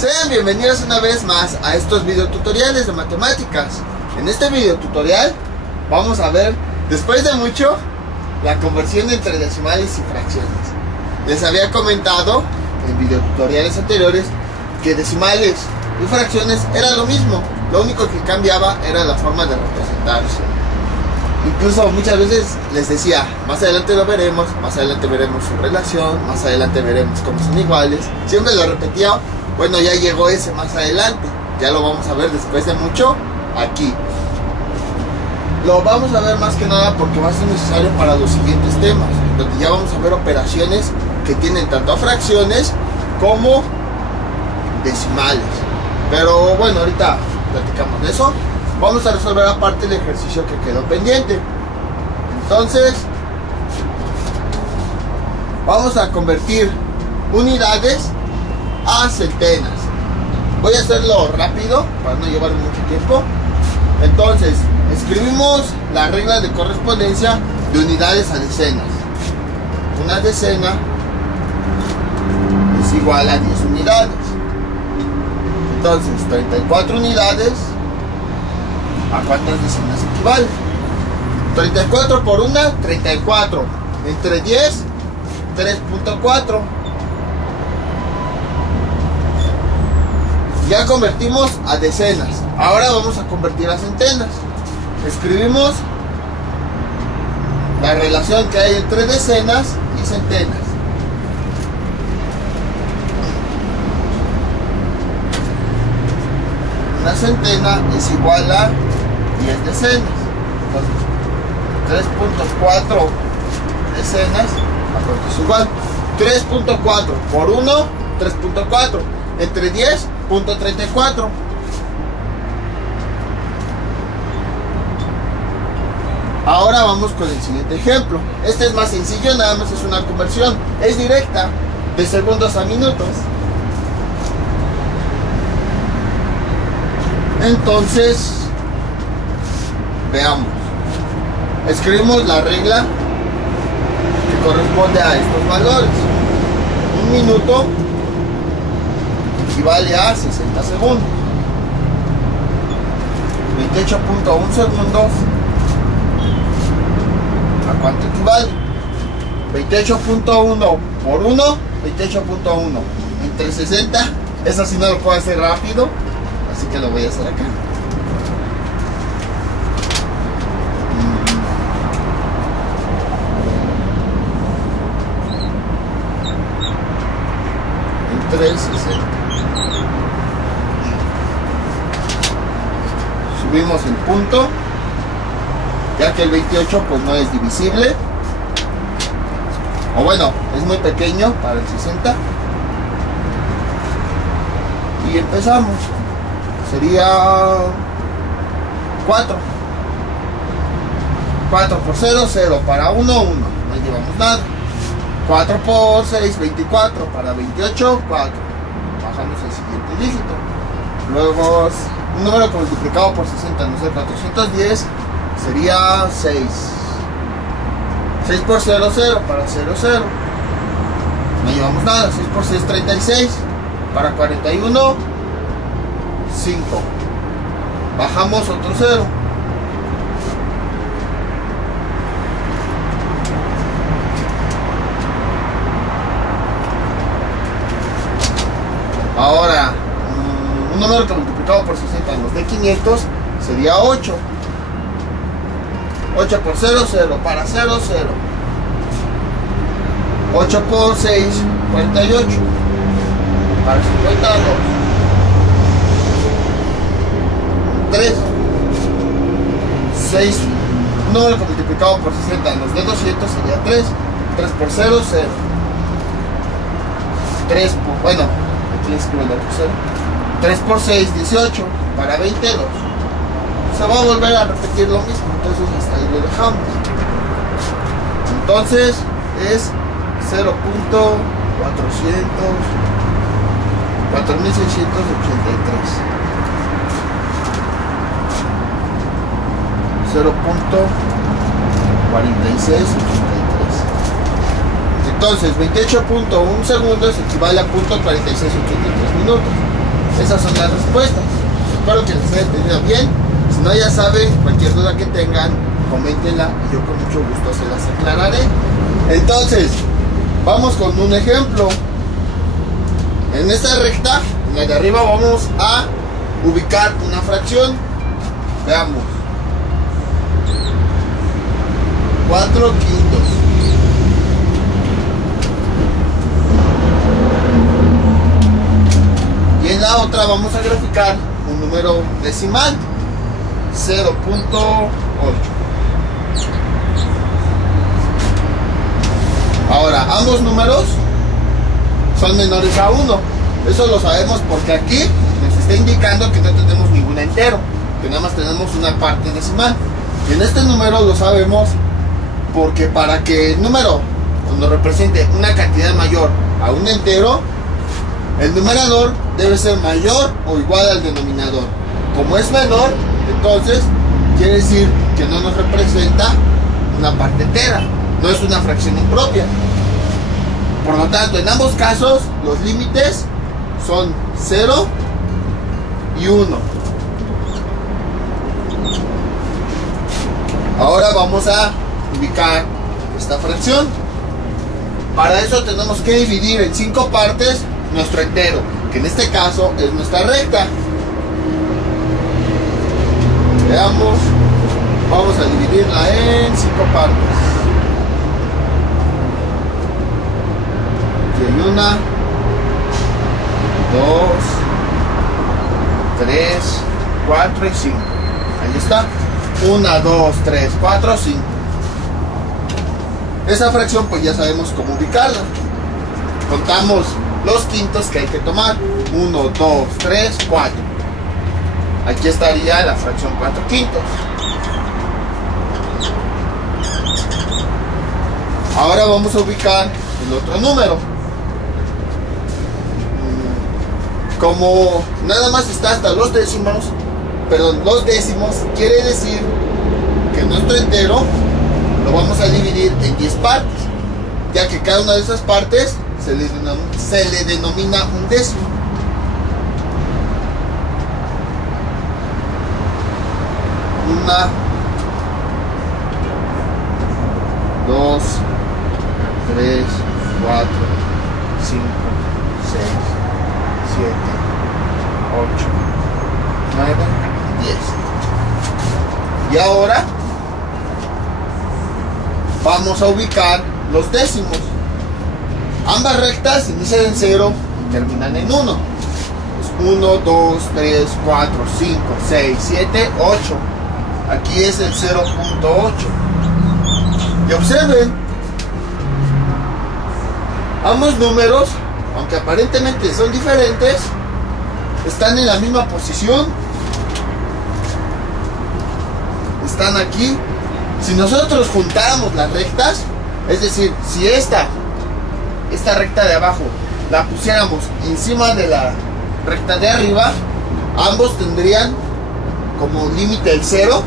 Sean bienvenidos una vez más a estos videotutoriales de matemáticas. En este videotutorial vamos a ver, después de mucho, la conversión entre decimales y fracciones. Les había comentado en videotutoriales anteriores que decimales y fracciones era lo mismo, lo único que cambiaba era la forma de representarse. Incluso muchas veces les decía, más adelante lo veremos, más adelante veremos su relación, más adelante veremos cómo son iguales. Siempre lo repetía, bueno, ya llegó ese más adelante, ya lo vamos a ver después de mucho aquí. Lo vamos a ver más que nada porque va a ser necesario para los siguientes temas, donde ya vamos a ver operaciones que tienen tanto fracciones como decimales. Pero bueno, ahorita platicamos de eso. Vamos a resolver aparte el ejercicio que quedó pendiente. Entonces, vamos a convertir unidades a centenas. Voy a hacerlo rápido para no llevar mucho tiempo. Entonces, escribimos la regla de correspondencia de unidades a decenas. Una decena es igual a 10 unidades. Entonces, 34 unidades, ¿a cuántas decenas equivale? 34 por 1, 34. Entre 10, 3.4. Ya convertimos a decenas. Ahora vamos a convertir a centenas. Escribimos la relación que hay entre decenas y centenas. Una centena es igual a 10 decenas. Entonces, 3.4 decenas, ¿a cuánto es igual? 3.4 por 1, 3.4. Entre 10, 0.34. Ahora vamos con el siguiente ejemplo. Este es más sencillo, nada más es una conversión. Es directa, de segundos a minutos. Entonces, veamos. Escribimos la regla que corresponde a estos valores. Un minuto equivale a 60 segundos. 28.1 segundos, ¿a cuánto equivale? 28.1 por 1, 28.1 entre 60. Eso sí no lo puedo hacer rápido, así que lo voy a hacer acá. Entre 60. Subimos el punto, ya que el 28 pues no es divisible, o bueno, es muy pequeño para el 60. Y empezamos. Sería 4. 4 por 0, 0. Para 1, 1. No llevamos nada. 4 por 6, 24. Para 28, 4. Bajamos el siguiente dígito. Luego, un número multiplicado por 60, no sé, 410. Sería 6. 6 por 0, 0. Para 0, 0. No llevamos nada. 6 por 6, 36. Para 41, 5. Bajamos otro 0. Ahora, un número que multiplicado por 60 nos dé 500 sería 8. 8 por 0, 0. Para 0, 0. 8 por 6, 48. Para 52. 3. 6. Un número multiplicado por 60 nos dé 200 sería 3. 3 por 0, 0. 3 por, bueno, aquí escribo el otro 0. 3 por 6, 18. Para 22. Se va a volver a repetir lo mismo, entonces hasta ahí lo dejamos. Entonces es 0.400, 4683. 0.4683. Entonces 28.1 segundos equivale a 0.4683 minutos. Esas son las respuestas. Espero que les haya entendido bien. Si no, ya saben, cualquier duda que tengan, coméntenla y yo con mucho gusto se las aclararé. Entonces, vamos con un ejemplo. En esta recta, en la de arriba, vamos a ubicar una fracción. Veamos. 4 quintos. Y en la otra vamos a graficar un número decimal. 0.8. Ahora, ambos números son menores a 1. Eso lo sabemos porque aquí nos está indicando que no tenemos ningún entero, que nada más tenemos una parte decimal. Y en este número lo sabemos porque para que el número, cuando represente una cantidad mayor a un entero, el numerador debe ser mayor o igual al denominador. Como es menor, entonces quiere decir que no nos representa una parte entera, no es una fracción impropia. Por lo tanto, en ambos casos los límites son 0 y 1. Ahora vamos a ubicar esta fracción. Para eso tenemos que dividir en 5 partes nuestro entero, que en este caso es nuestra recta. Veamos, vamos a dividirla en 5 partes. Aquí hay 1, 2, 3, 4 y 5. Ahí está. 1, 2, 3, 4, 5. Esa fracción pues ya sabemos cómo ubicarla. Contamos los quintos que hay que tomar. 1, 2, 3, 4. Aquí estaría la fracción 4 quintos. Ahora vamos a ubicar el otro número. Como nada más está hasta los décimos, pero los décimos quiere decir que nuestro entero lo vamos a dividir en 10 partes, ya que cada una de esas partes se le denomina un décimo. Una, 2, 3, 4, 5, 6, 7, 8, 9, 10. Y ahora vamos a ubicar los décimos. Ambas rectas inician en 0 y terminan en 1. 1, 2, 3, 4, 5, 6, 7, 8. Aquí es el 0.8. Y observen, ambos números, aunque aparentemente son diferentes, están en la misma posición. Están aquí. Si nosotros juntáramos las rectas, es decir, si esta recta de abajo la pusiéramos encima de la recta de arriba, ambos tendrían como límite el 0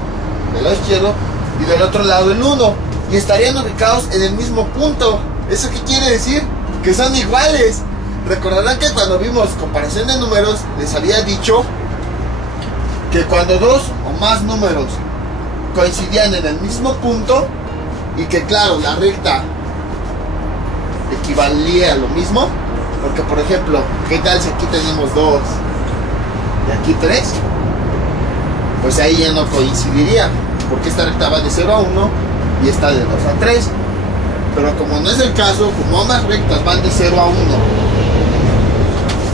del lado izquierdo y del otro lado el 1, y estarían ubicados en el mismo punto. ¿Eso qué quiere decir? Que son iguales. Recordarán que cuando vimos comparación de números les había dicho que cuando dos o más números coincidían en el mismo punto, y que claro, la recta equivalía a lo mismo, porque por ejemplo, ¿qué tal si aquí tenemos 2 y aquí 3? Pues ahí ya no coincidiría, porque esta recta va de 0 a 1 y esta de 2 a 3. Pero como no es el caso, como ambas rectas van de 0 a 1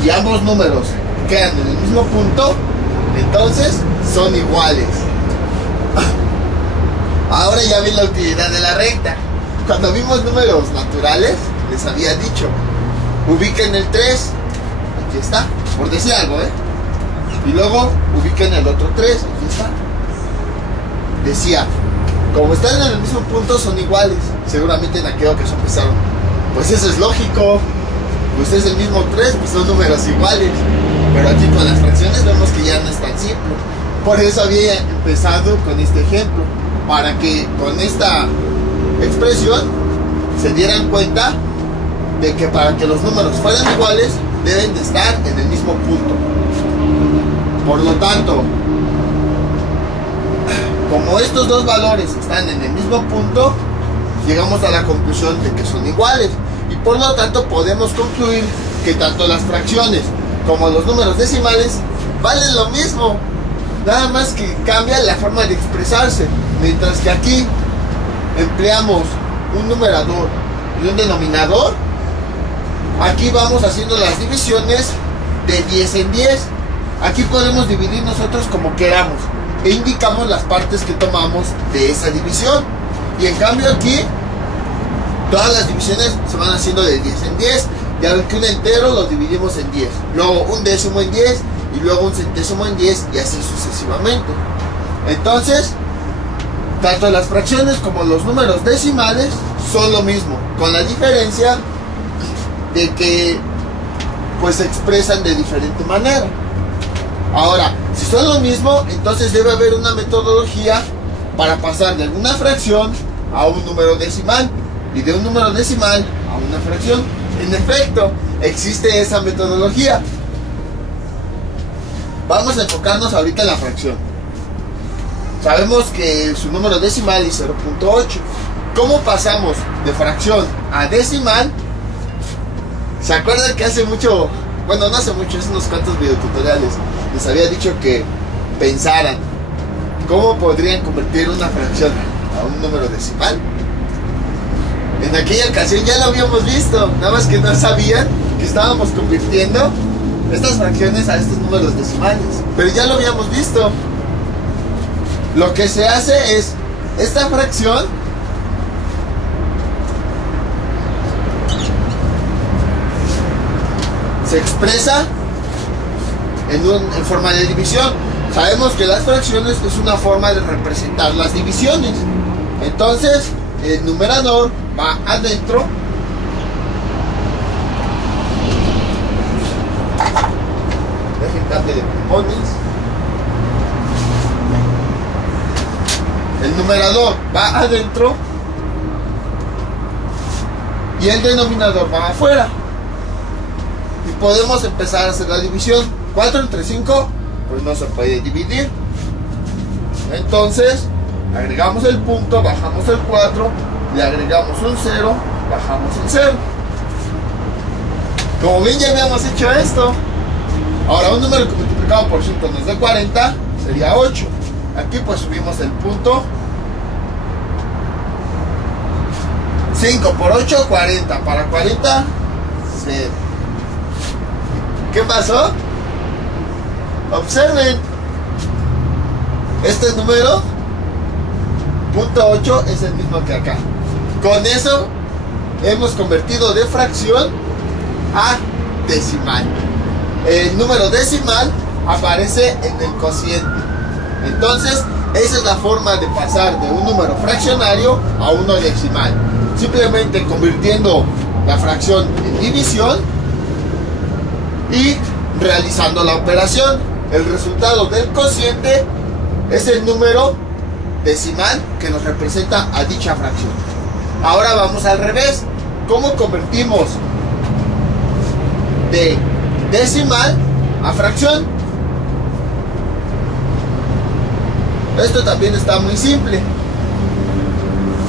y ambos números quedan en el mismo punto, entonces son iguales. Ahora ya vi la utilidad de la recta. Cuando vimos números naturales, les había dicho, ubiquen el 3, aquí está, por decir algo, y luego ubiquen el otro 3, aquí está. Decía, como están en el mismo punto, son iguales. Seguramente en aquella ocasión pensaron, pues eso es lógico, pues es el mismo 3, pues son números iguales. Pero aquí con las fracciones vemos que ya no es tan simple. Por eso había empezado con este ejemplo, para que con esta expresión se dieran cuenta de que para que los números fueran iguales deben de estar en el mismo punto. Por lo tanto, como estos dos valores están en el mismo punto, llegamos a la conclusión de que son iguales. Y por lo tanto podemos concluir que tanto las fracciones como los números decimales valen lo mismo. Nada más que cambia la forma de expresarse. Mientras que aquí empleamos un numerador y un denominador, aquí vamos haciendo las divisiones de 10 en 10. Aquí podemos dividir nosotros como queramos e indicamos las partes que tomamos de esa división. Y en cambio aquí todas las divisiones se van haciendo de 10 en 10. Ya ven que un entero lo dividimos en 10, luego un décimo en 10 y luego un centésimo en 10 y así sucesivamente. Entonces, tanto las fracciones como los números decimales son lo mismo, con la diferencia de que pues se expresan de diferente manera. Ahora, si son lo mismo, entonces debe haber una metodología para pasar de una fracción a un número decimal y de un número decimal a una fracción. En efecto, existe esa metodología. Vamos a enfocarnos ahorita en la fracción. Sabemos que su número decimal es 0.8. ¿Cómo pasamos de fracción a decimal? ¿Se acuerdan que hace mucho, bueno, no hace mucho, hace unos cuantos videotutoriales, les había dicho que pensaran cómo podrían convertir una fracción a un número decimal? En aquella ocasión ya lo habíamos visto, nada más que no sabían que estábamos convirtiendo estas fracciones a estos números decimales, pero ya lo habíamos visto. Lo que se hace es, esta fracción se expresa en forma de división. Sabemos que las fracciones es una forma de representar las divisiones. Entonces, el numerador va adentro dejen cambio de plumones. El numerador va adentro y el denominador va afuera y podemos empezar a hacer la división. 4 entre 5 pues no se puede dividir, entonces agregamos el punto, bajamos el 4, le agregamos un 0, bajamos el 0. Como ven, ya habíamos hecho esto. Ahora, un número que multiplicado por 5 nos dé 40 sería 8. Aquí pues subimos el punto. 5 por 8, 40. Para 40, 0. ¿Qué pasó? Observen. Este número punto 8 es el mismo que acá. Con eso hemos convertido de fracción a decimal. El número decimal aparece en el cociente. Entonces esa es la forma de pasar de un número fraccionario a uno decimal, simplemente convirtiendo la fracción en división y realizando la operación. El resultado del cociente es el número decimal que nos representa a dicha fracción. Ahora vamos al revés. ¿Cómo convertimos de decimal a fracción? Esto también está muy simple.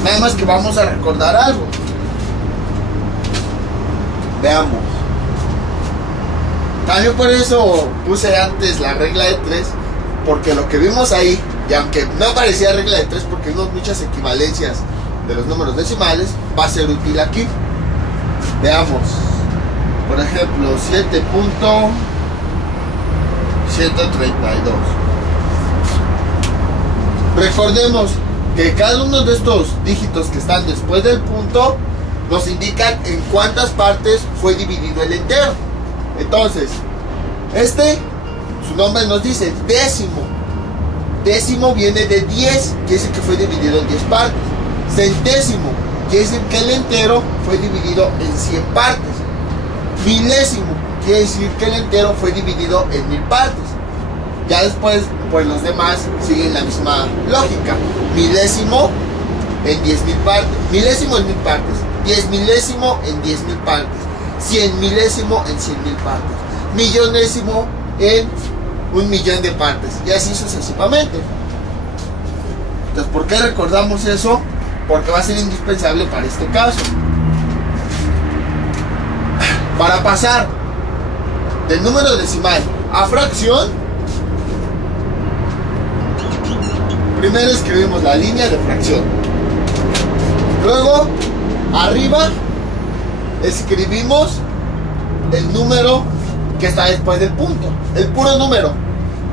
Nada más que vamos a recordar algo. Veamos. También por eso puse antes la regla de 3, porque lo que vimos ahí, y aunque no parecía regla de 3 porque vimos muchas equivalencias de los números decimales, va a ser útil aquí. Veamos. Por ejemplo, 7.132. Recordemos que cada uno de estos dígitos que están después del punto nos indican en cuántas partes fue dividido el entero. Entonces, su nombre nos dice décimo. Décimo viene de 10, quiere decir que fue dividido en 10 partes. Centésimo, quiere decir que el entero fue dividido en 100 partes. Milésimo, quiere decir que el entero fue dividido en 1000 partes. Ya después, pues los demás siguen la misma lógica. Milésimo en 10.000 partes. Milésimo en 1000 partes. 10 milésimo en 10.000 partes. 100 milésimo en 100.000 partes. Millonésimo en 1.000.000 de partes, y así sucesivamente. Entonces, ¿por qué recordamos eso? Porque va a ser indispensable para este caso. Para pasar del número decimal a fracción, primero escribimos la línea de fracción. Luego, arriba, escribimos el número que está después del punto, el puro número.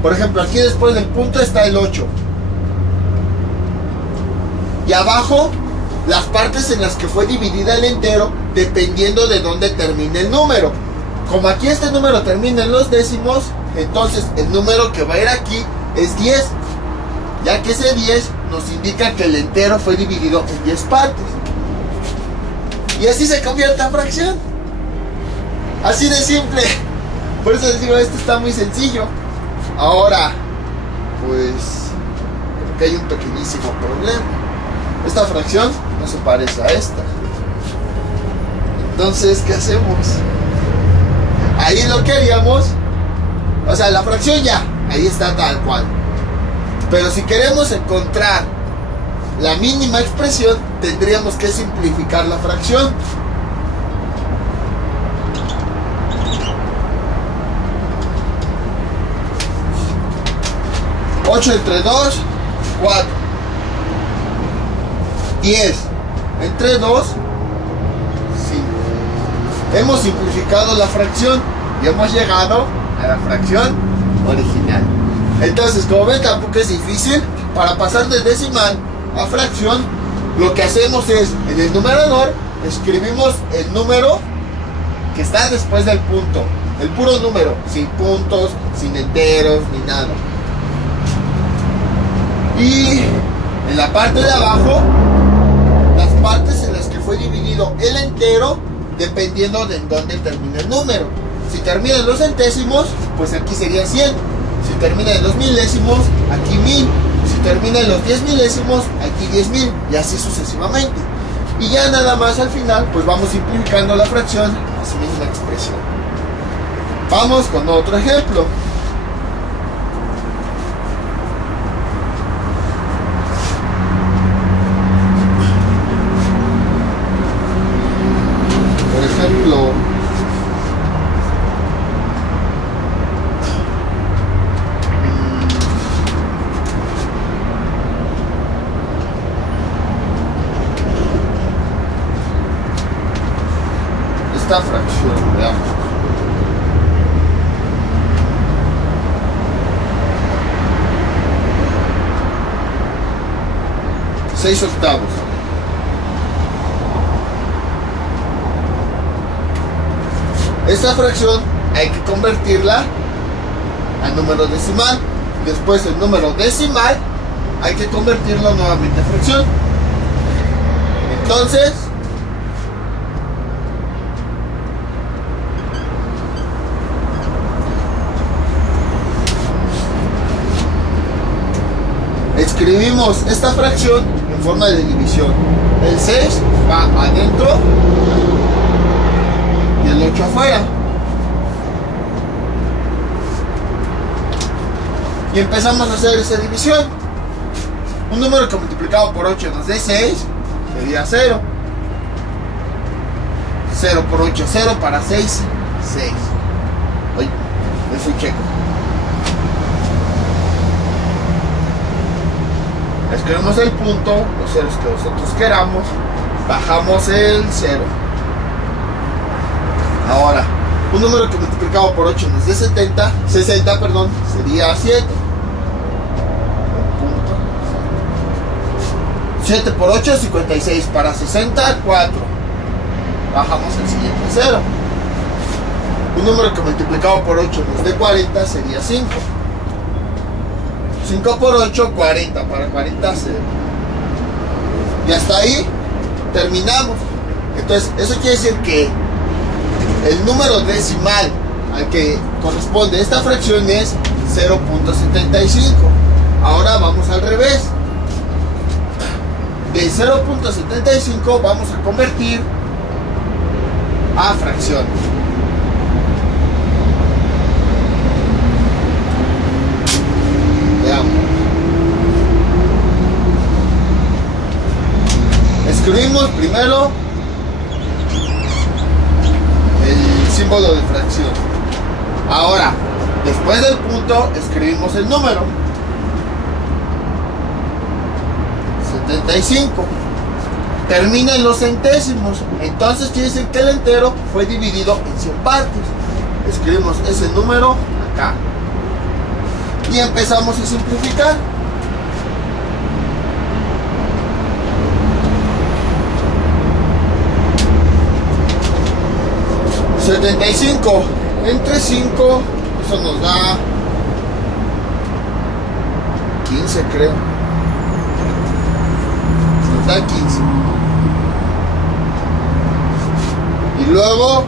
Por ejemplo, aquí después del punto está el 8. Y abajo, las partes en las que fue dividida el entero, dependiendo de dónde termine el número. Como aquí este número termina en los décimos, entonces el número que va a ir aquí es 10, ya que ese 10 nos indica que el entero fue dividido en 10 partes. Y así se convierte en fracción. Así de simple. Por eso les digo, esto está muy sencillo. Ahora, pues, creo que hay un pequeñísimo problema. Esta fracción no se parece a esta. Entonces, ¿qué hacemos? Ahí lo queríamos. O sea, la fracción ya, ahí está tal cual. Pero si queremos encontrar la mínima expresión, tendríamos que simplificar la fracción. Ocho entre 2, 4. 10 entre 2, 5. Hemos simplificado la fracción y hemos llegado a la fracción original. Entonces, como ven, tampoco es difícil. Para pasar de decimal a fracción, lo que hacemos es, en el numerador, escribimos el número que está después del punto, el puro número, sin puntos, sin enteros, ni nada. Y en la parte de abajo, las partes en las que fue dividido el entero, dependiendo de dónde termine el número. Si termina en los centésimos, pues aquí sería 100. Si termina en los milésimos, aquí 1000. Si termina en los 10 milésimos, aquí 10.000. Y así sucesivamente. Y ya nada más al final, pues vamos simplificando la fracción a su misma expresión. Vamos con otro ejemplo. Ejemplo, esta fracción, veamos. 6/8. Esta fracción hay que convertirla al número decimal. Después el número decimal hay que convertirlo nuevamente a fracción. Entonces, escribimos esta fracción en forma de división. El 6 va adentro y el 8 afuera. Y empezamos a hacer esa división. Un número que multiplicado por 8 nos dé 6 sería 0. 0 por 8, 0 para 6, 6. Uy, me fui checo. Escribimos el punto, los ceros que nosotros queramos, bajamos el 0. Ahora, un número que multiplicado por 8 nos dé 60, sería 7. 7 por 8, 56. Para 60, 4. Bajamos el siguiente 0. Un número que multiplicado por 8 nos dé 40 sería 5. 5 por 8, 40. Para 40, 0. Y hasta ahí terminamos. Entonces, eso quiere decir que el número decimal al que corresponde esta fracción es 0.75. Ahora vamos al revés. De 0.75 vamos a convertir a fracción. Escribimos primero el símbolo de fracción. Ahora, después del punto, escribimos el número. 75. Termina en los centésimos. Entonces quiere decir que el entero fue dividido en 100 partes. Escribimos ese número acá. Y empezamos a simplificar. 75 entre 5, eso nos da 15, creo. Nos da 15. Y luego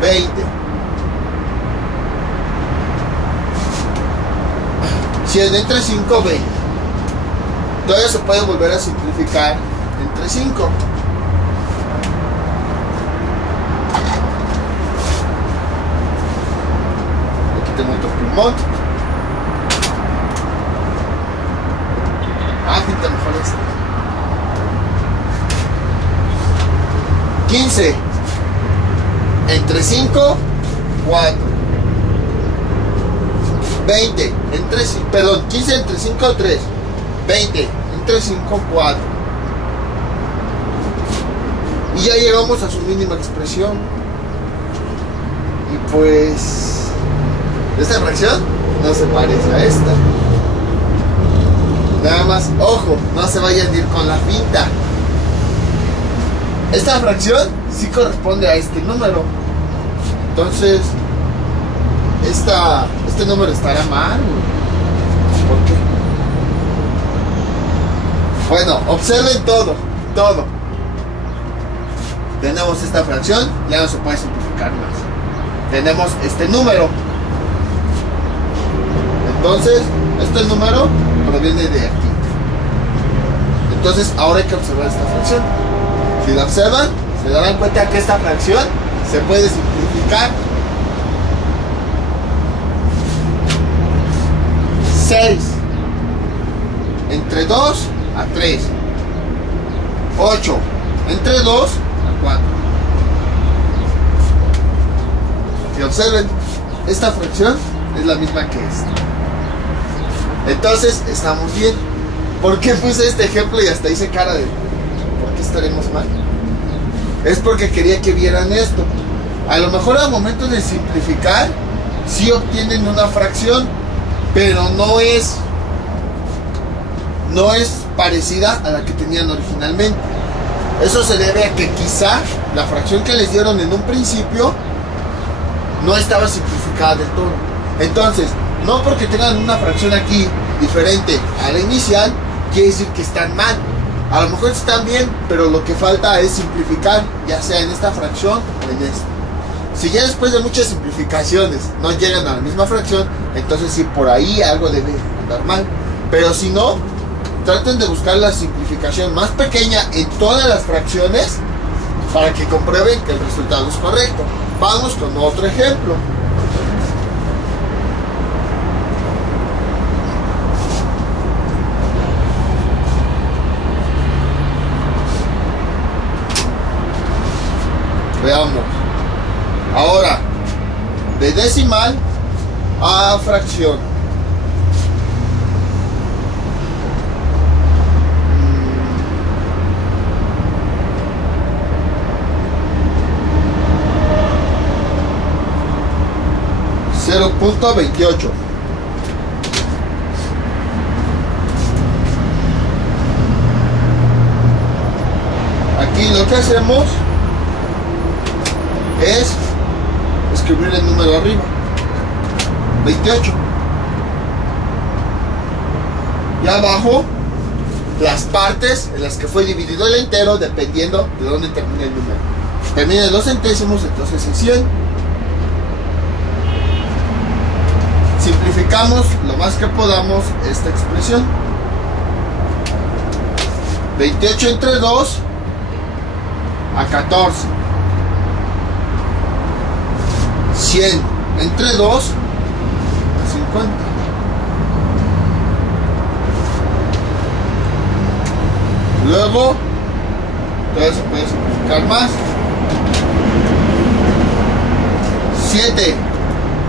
20. Si es de entre 5, 20. Todavía se puede volver a simplificar entre 5. Tengo otro pulmón. Pinta mejor este. 15 entre 5, 4. 20 entre 5, perdón, 15 entre 5, 3. 20 entre 5, 4. Y ya llegamos a su mínima expresión. Y pues esta fracción no se parece a esta. Nada más, ojo, no se vayan a ir con la finta. Esta fracción sí corresponde a este número. Entonces, este número estará mal. ¿Por qué? Bueno, observen todo. Tenemos esta fracción, ya no se puede simplificar más. Tenemos este número. Entonces, este número proviene de aquí. Entonces, ahora hay que observar esta fracción. Si la observan, se darán cuenta que esta fracción se puede simplificar. 6 entre 2 a 3. 8 entre 2 a 4. Si observen, esta fracción es la misma que esta. Entonces estamos bien. ¿Por qué puse este ejemplo y hasta hice cara de ¿por qué estaremos mal? Es porque quería que vieran esto. A lo mejor al momento de simplificar sí obtienen una fracción, pero no es parecida a la que tenían originalmente. Eso se debe a que quizá la fracción que les dieron en un principio no estaba simplificada del todo. Entonces, no porque tengan una fracción aquí diferente a la inicial, quiere decir que están mal. A lo mejor están bien, pero lo que falta es simplificar, ya sea en esta fracción o en esta. Si ya después de muchas simplificaciones no llegan a la misma fracción, entonces sí, por ahí algo debe andar mal. Pero si no, traten de buscar la simplificación más pequeña en todas las fracciones para que comprueben que el resultado es correcto. Vamos con otro ejemplo. Veamos. Ahora, de decimal a fracción. .28. Aquí lo que hacemos es escribir el número arriba, 28, y abajo las partes en las que fue dividido el entero dependiendo de dónde termina el número. Termina en los centésimos, entonces en 100. Simplificamos lo más que podamos esta expresión. 28 entre 2 a 14. 100 entre 2 a 50. Luego, todavía se puede simplificar más. 7,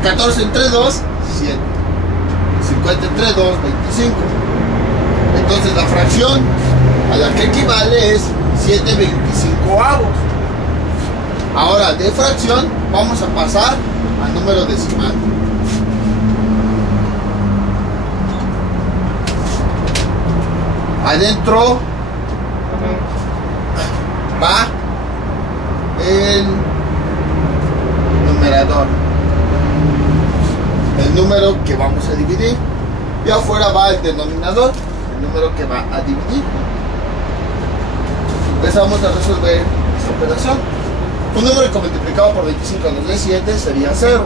14 entre 2, 7. 50 entre 2, 25. Entonces la fracción a la que equivale es 7/25. Ahora de fracción vamos a pasar al número decimal. Adentro va el numerador, el número que vamos a dividir, y afuera va el denominador, el número que va a dividir. Empezamos a resolver esta operación. Un número que multiplicado por 25 nos dé 7 sería 0.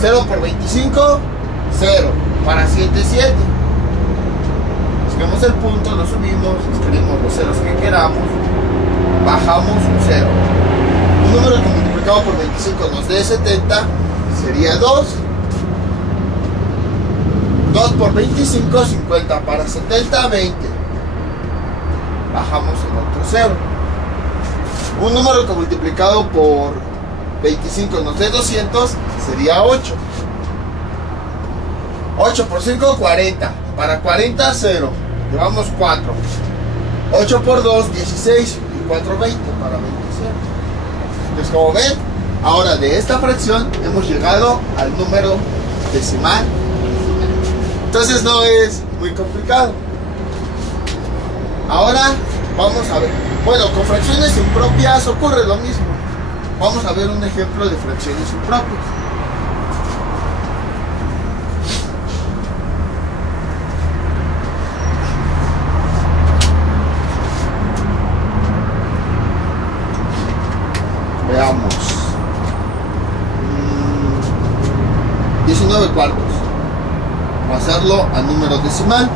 0 por 25, 0. Para 7, 7. Escribimos el punto, lo subimos, escribimos los ceros que queramos, bajamos un 0. Un número que multiplicado por 25 nos dé 70 sería 2. 2 por 25, 50. Para 70, 20. Bajamos el otro 0. Un número que multiplicado por 25 nos dé 200 sería 8. 8 por 5, 40. Para 40, 0. Llevamos 4. 8 por 2, 16. Y 4, 20. Para 20, 0. Entonces, como ven, ahora de esta fracción hemos llegado al número decimal. Entonces no es muy complicado. Ahora vamos a ver. Bueno, con fracciones impropias ocurre lo mismo. Vamos a ver un ejemplo de fracciones impropias. Veamos. 19 cuartos. Pasarlo a número decimal.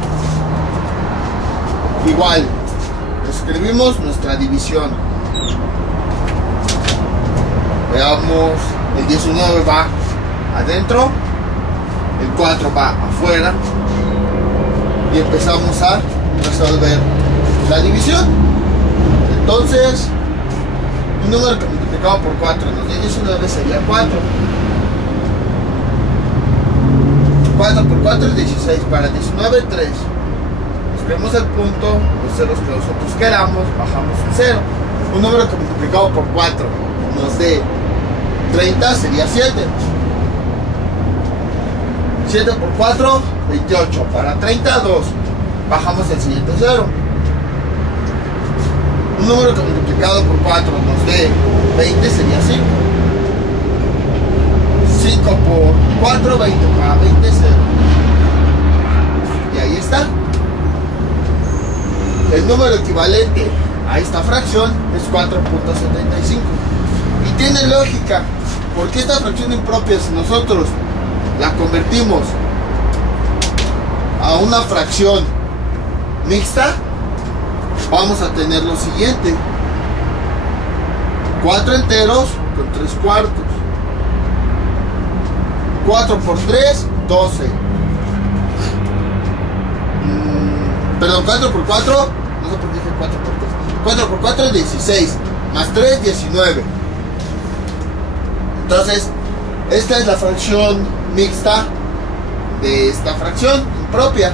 Igual, escribimos nuestra división. Veamos, el 19 va adentro, el 4 va afuera, y empezamos a resolver la división. Entonces, un número que multiplicado por 4 nos dé 19 sería 4. 4 por 4 es 16, para 19, 3. Escribimos el punto, los ceros que nosotros queramos, bajamos un 0. Un número que multiplicado por 4 nos dé 30 sería 7. 7 por 4, 28. Para 30, 2. Bajamos el siguiente 0. Un número que multiplicado por 4 nos dé 20 sería 5. 5 por 4, 20. Para 20, 0. Y ahí está. El número equivalente a esta fracción es 4.75. Y tiene lógica, porque esta fracción impropia, si nosotros la convertimos a una fracción mixta, vamos a tener lo siguiente: 4 enteros con 3 cuartos. 4 por 3, 12. Perdón, 4 por 4, no sé por qué dije 4 por 3. 4 por 4 es 16, más 3, 19. Entonces, esta es la fracción mixta de esta fracción impropia.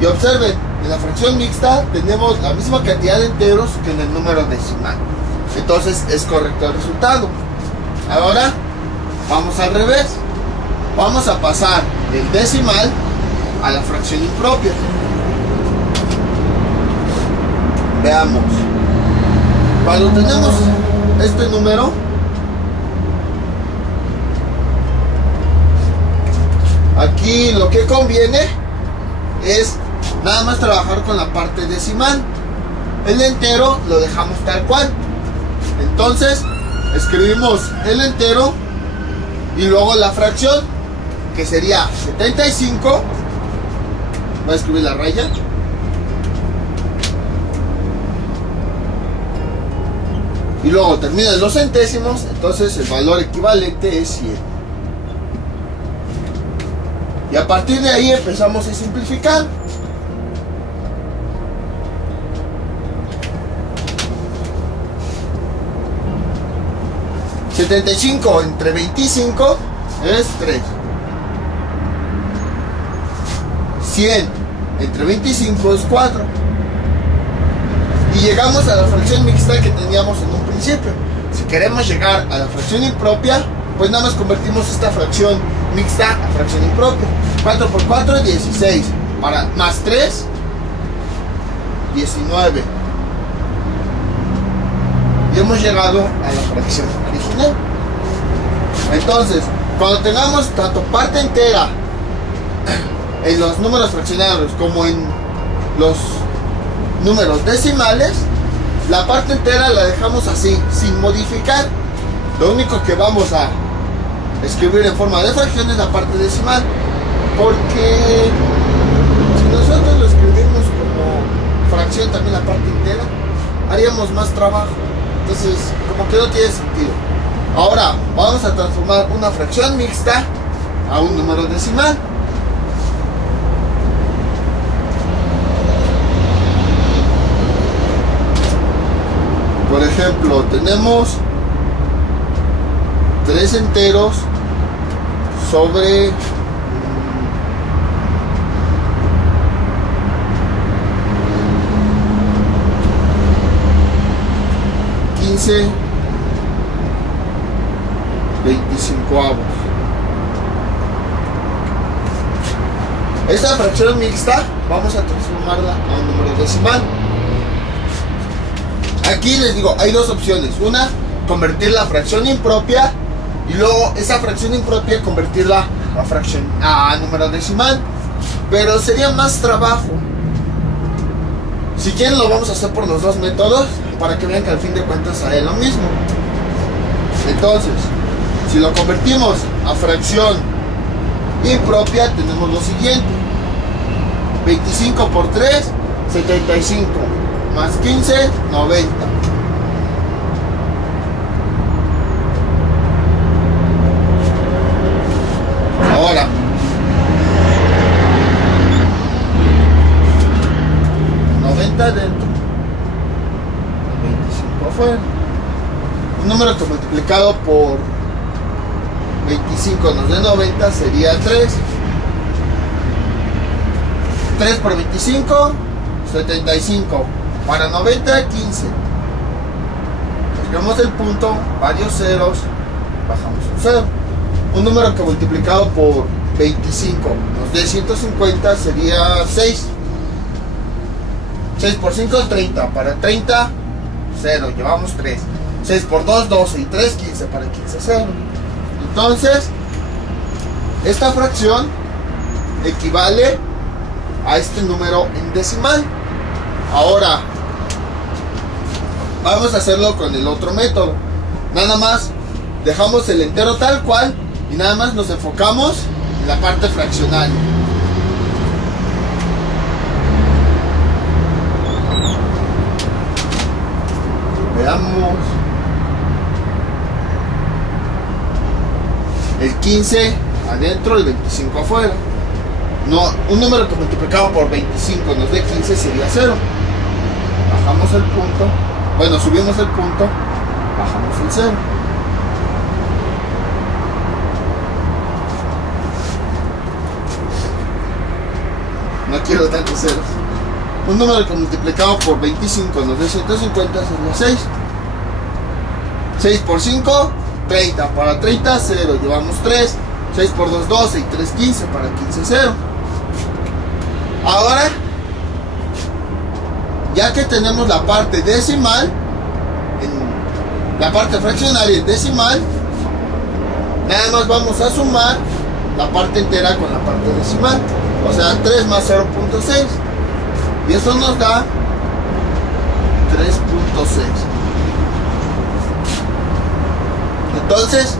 Y observen, en la fracción mixta tenemos la misma cantidad de enteros que en el número decimal. Entonces es correcto el resultado. Ahora vamos al revés. Vamos a pasar del decimal a la fracción impropia. Veamos. Cuando tenemos este número, aquí lo que conviene es nada más trabajar con la parte decimal. El entero lo dejamos tal cual. Entonces escribimos el entero y luego la fracción, que sería 75. Voy a escribir la raya. Y luego terminan los centésimos, entonces el valor equivalente es 100. Y a partir de ahí empezamos a simplificar. 75 entre 25 es 3. 100 entre 25 es 4. Y llegamos a la fracción mixta que teníamos en un principio. Si queremos llegar a la fracción impropia, pues nada más convertimos esta fracción mixta a fracción impropia. 4 por 4 es 16. Más 3, 19. Y hemos llegado a la fracción original. Entonces, cuando tengamos tanto parte entera en los números fraccionarios como en los números decimales, la parte entera la dejamos así, sin modificar. Lo único que vamos a escribir en forma de fracción es la parte decimal, porque si nosotros lo escribimos como fracción también la parte entera, haríamos más trabajo. Entonces, como que no tiene sentido. Ahora vamos a transformar una fracción mixta a un número decimal. Por ejemplo, tenemos 3 enteros sobre 15 25avos. Esta fracción mixta vamos a transformarla a un número decimal. Aquí les digo, hay dos opciones. Una, convertir la fracción impropia, y luego esa fracción impropia convertirla a número decimal. Pero sería más trabajo. Si quieren lo vamos a hacer por los dos métodos, para que vean que al fin de cuentas sale lo mismo. Entonces, si lo convertimos a fracción impropia, tenemos lo siguiente: 25 por 3, 75, más 15, 90. Ahora, dentro, 25 afuera. Un número que multiplicado por 25 nos dé 90 sería 3. 3 por 25, 75. Para 90, 15. Buscamos el punto, varios ceros, bajamos un 0. Un número que multiplicado por 25 nos dé 150 sería 6. 6 por 5, 30. Para 30, 0. Llevamos 3. 6 por 2, 12. Y 3, 15. Para 15, 0. Entonces, esta fracción equivale a este número en decimal. Ahora, vamos a hacerlo con el otro método. Nada más dejamos el entero tal cual y nada más nos enfocamos en la parte fraccionaria. Veamos. El 15 adentro y el 25 afuera. No, un número que multiplicado por 25 nos dé 15 sería 0. Bajamos el punto. Bueno, subimos el punto. Bajamos el 0. No quiero tantos ceros. Un número que multiplicado por 25 nos dé 150 sería 6. 6 por 5, 30. Para 30, 0. Llevamos 3. 6 por 2, 12. Y 3, 15. Para 15, 0. Ahora, ya que tenemos la parte decimal, la parte fraccionaria decimal, nada más vamos a sumar la parte entera con la parte decimal. O sea, 3 más 0.6. Y eso nos da 3.6. Entonces,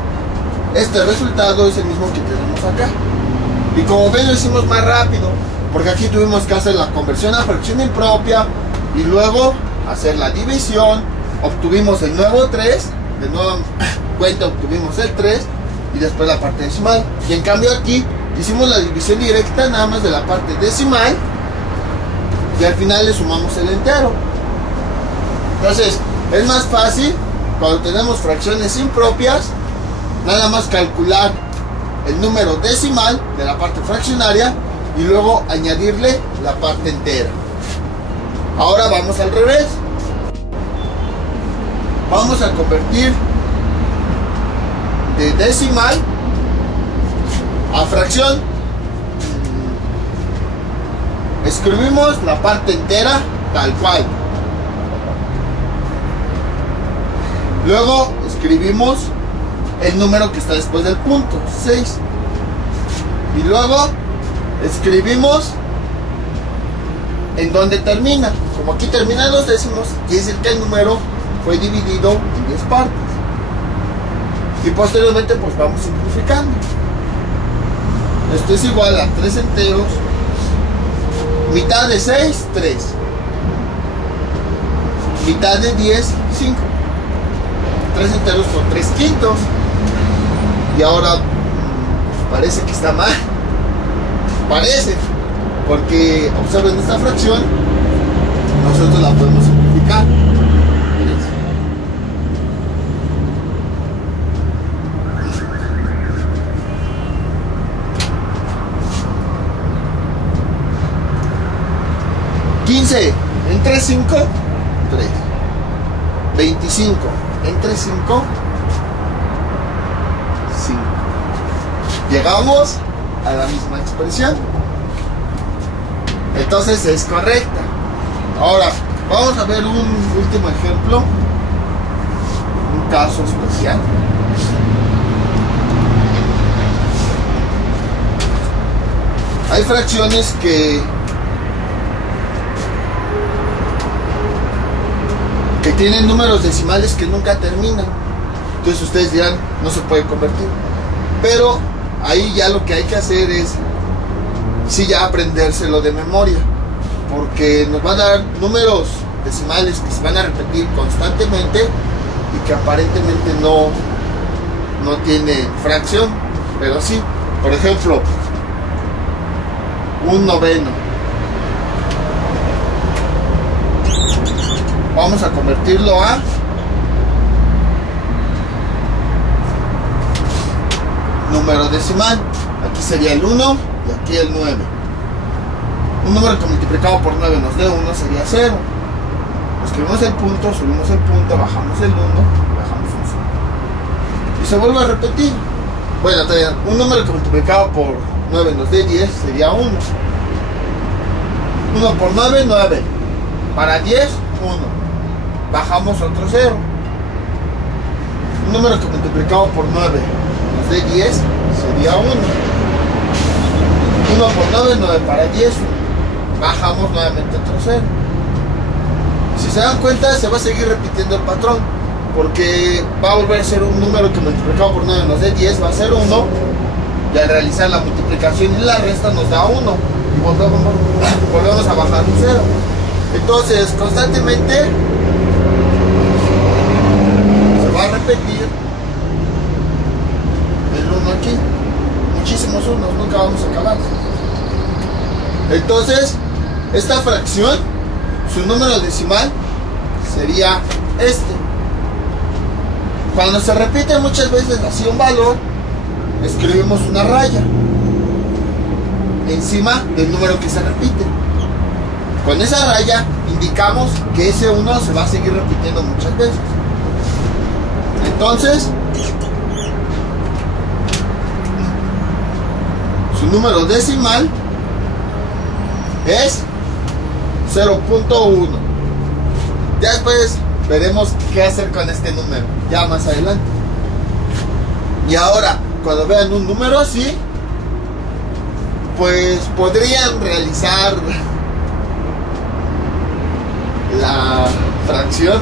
este resultado es el mismo que tenemos acá. Y como ven, lo hicimos más rápido, porque aquí tuvimos que hacer la conversión a fracción impropia y luego hacer la división. Obtuvimos el nuevo 3, de nueva cuenta obtuvimos el 3 y después la parte decimal. Y en cambio aquí hicimos la división directa nada más de la parte decimal y al final le sumamos el entero. Entonces es más fácil cuando tenemos fracciones impropias nada más calcular el número decimal de la parte fraccionaria y luego añadirle la parte entera. Ahora vamos al revés. Vamos a convertir de decimal a fracción. Escribimos la parte entera tal cual. Luego escribimos el número que está después del punto, 6. Y luego escribimos en donde termina. Como aquí terminan los décimos, quiere decir que el número fue dividido en 10 partes. Y posteriormente pues vamos simplificando. Esto es igual a 3 enteros. Mitad de 6, 3. Mitad de 10, 5. 3 enteros son 3 quintos. Y ahora parece que está mal. Parece. Porque observen esta fracción. Nosotros la podemos simplificar. 15 entre 5, 3. 25 entre 5, 5. Llegamos a la misma expresión. Entonces es correcta. Ahora vamos a ver un último ejemplo, un caso especial. Hay fracciones que tienen números decimales que nunca terminan. Entonces ustedes dirán, no se puede convertir. Pero ahí ya lo que hay que hacer es sí ya aprendérselo de memoria, porque nos van a dar números decimales que se van a repetir constantemente y que aparentemente no tienen fracción, pero sí. Por ejemplo, un noveno. Vamos a convertirlo a número decimal. Aquí sería el 1 y aquí el 9. Un número que multiplicado por 9 nos dé 1 sería 0. Escribimos el punto, subimos el punto, bajamos el 1, bajamos un 0. Y se vuelve a repetir. Bueno, todavía un número que multiplicado por 9 nos dé 10 sería 1. 1 por 9, 9. Para 10, 1. Bajamos otro 0. Un número que multiplicado por 9 nos dé 10 sería 1. 1 por 9, 9 para 10. Bajamos nuevamente otro 0. Si se dan cuenta, se va a seguir repitiendo el patrón, porque va a volver a ser un número que multiplicado por 9 nos dé 10, va a ser 1. Y al realizar la multiplicación y la resta nos da 1. Y volvemos a bajar un 0. Entonces, constantemente va a repetir el 1 aquí. Muchísimos unos, nunca vamos a acabar. Entonces, esta fracción, su número decimal sería este. Cuando se repite muchas veces así un valor, escribimos una raya encima del número que se repite. Con esa raya indicamos que ese 1 se va a seguir repitiendo muchas veces. Entonces, su número decimal es 0.1. Ya después veremos qué hacer con este número, ya más adelante. Y ahora, cuando vean un número así, pues podrían realizar la fracción,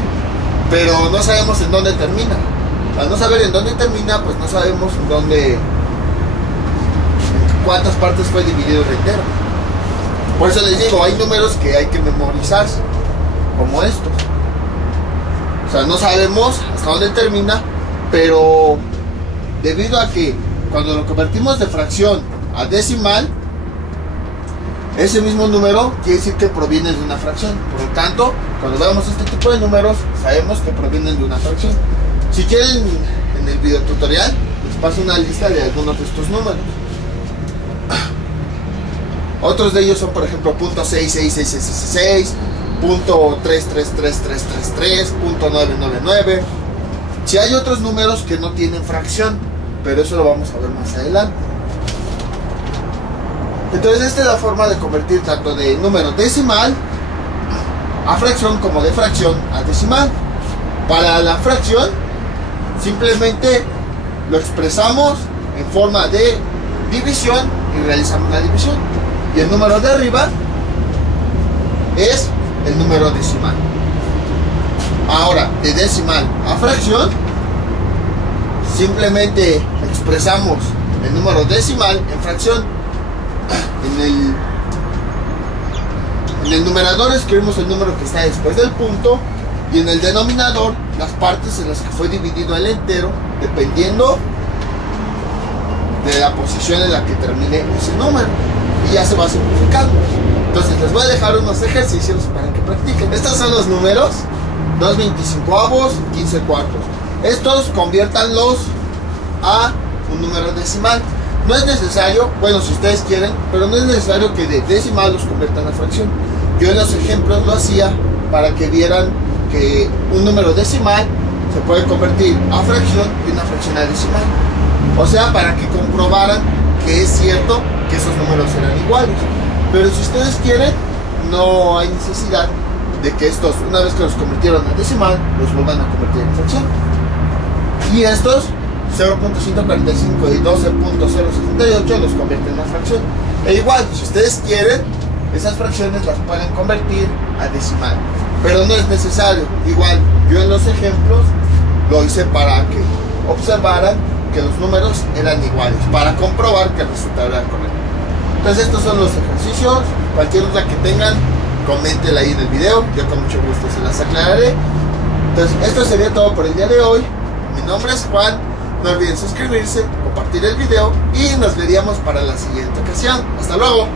pero no sabemos en dónde termina. Al no saber en dónde termina, pues no sabemos en dónde, en cuántas partes fue dividido el entero. Por eso les digo, hay números que hay que memorizarse, como estos. O sea, no sabemos hasta dónde termina, pero debido a que cuando lo convertimos de fracción a decimal, ese mismo número quiere decir que proviene de una fracción. Por lo tanto, cuando veamos este tipo de números, sabemos que provienen de una fracción. Si quieren, en el video tutorial les paso una lista de algunos de estos números. Otros de ellos son, por ejemplo, .66666, .333333, .999. Si hay otros números que no tienen fracción, pero eso lo vamos a ver más adelante. Entonces esta es la forma de convertir tanto de número decimal a fracción como de fracción a decimal. Para la fracción simplemente lo expresamos en forma de división y realizamos la división. Y el número de arriba es el número decimal. Ahora, de decimal a fracción, simplemente expresamos el número decimal en fracción. En el numerador escribimos el número que está después del punto, y en el denominador las partes en las que fue dividido el entero, dependiendo de la posición en la que termine ese número, y ya se va simplificando. Entonces les voy a dejar unos ejercicios para que practiquen. Estos son los números: 2/25, 15 cuartos. Estos conviértanlos a un número decimal. No es necesario, bueno, si ustedes quieren, pero no es necesario que de decimal los conviertan a fracción. Yo en los ejemplos lo hacía para que vieran que un número decimal se puede convertir a fracción y una fracción a decimal. O sea, para que comprobaran que es cierto que esos números eran iguales. Pero si ustedes quieren, no hay necesidad de que estos, una vez que los convirtieron a decimal, los vuelvan a convertir en fracción. Y estos 0.145 y 12.068 los convierten a fracción. E igual, si ustedes quieren, esas fracciones las pueden convertir a decimal, pero no es necesario. Igual, yo en los ejemplos lo hice para que observaran que los números eran iguales, para comprobar que el resultado era correcto. Entonces estos son los ejercicios. Cualquier duda que tengan, coméntenla ahí en el video, yo con mucho gusto se las aclararé. Entonces esto sería todo por el día de hoy. Mi nombre es Juan. No olviden suscribirse, compartir el video y nos veríamos para la siguiente ocasión. Hasta luego.